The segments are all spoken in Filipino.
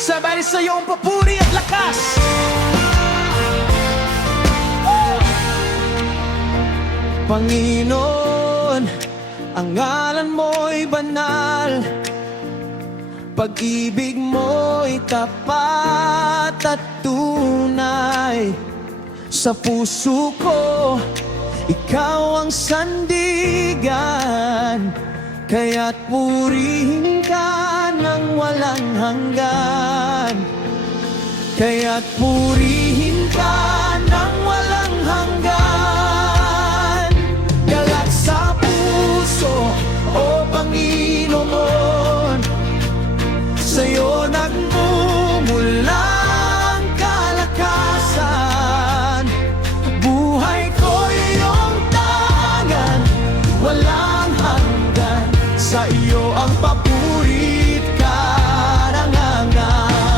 Sabay sa iyong papuri at lakas. Panginoon, ang ngalan mo'y banal, pag-ibig mo'y tapat at tunay. Sa puso ko, ikaw ang sandigan, kaya't purihin ka ng walang hanggan. Kaya't purihin ka ng walang hanggan. Galak sa puso, O Panginoon, sa'yo nagmumula ang kalakasan. Buhay ko iyong tangan, walang hanggan. Sa iyo ang papurit karangalan.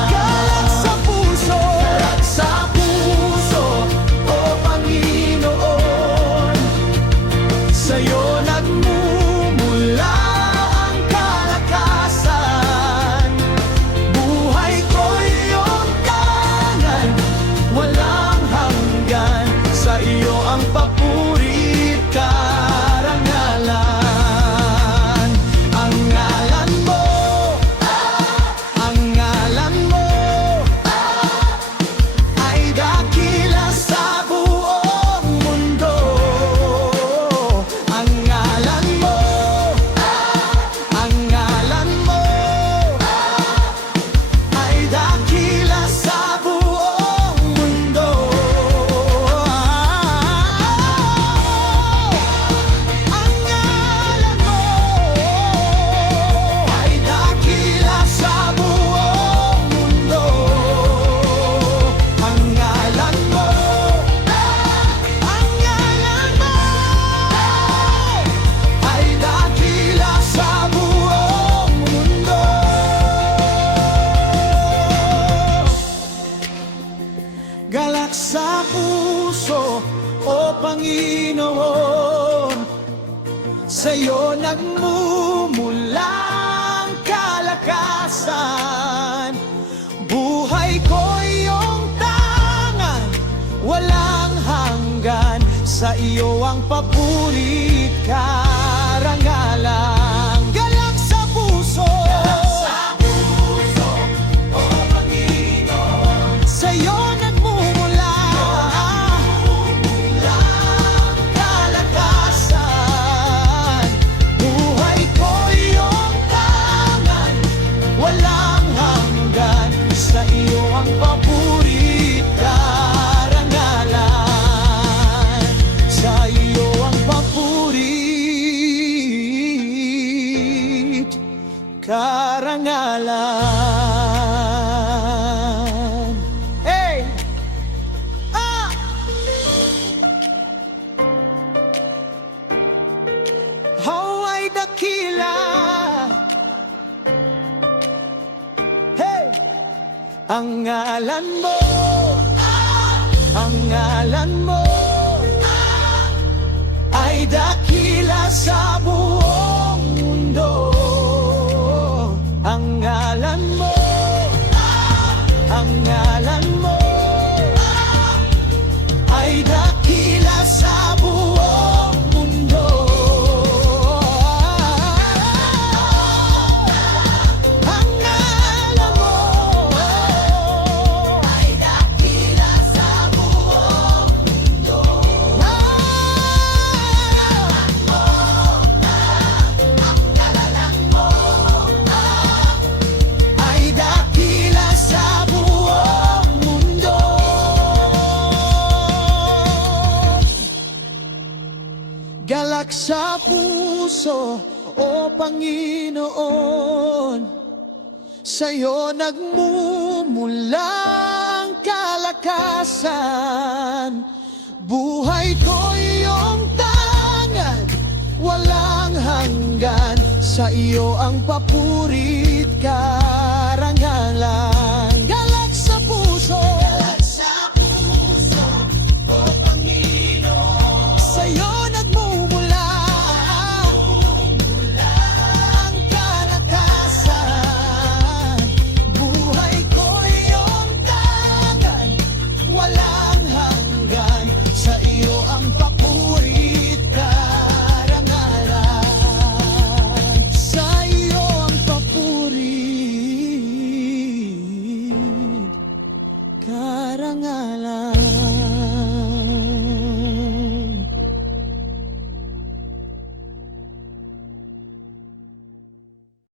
Galak sa puso, O Panginoon, sa'yo nagmumula ang kalakasan. Buhay ko iyong tangan, walang hanggan. Sa iyo ang papurit karangalan. Galak sa puso, O Panginoon, sa'yo nagmumula ang kalakasan. Buhay ko iyong tangan, walang hanggan. Sa iyo ang papurit karangalan. Galak sa puso, O Panginoon, sa'yo papurit karangalan. Sa iyo ang papurit karangalan. Hey! How ay dakila, ang ngalan mo, ang ngalan mo ay dakila sa buong mundo. Ang ngalan mo, ang ngalan mo ay dakila sa buong mundo. Galak sa puso, O Panginoon, sa'yo nagmumula ang kalakasan. Buhay ko iyong tangan, walang hanggan. Sa iyo ang papurit ka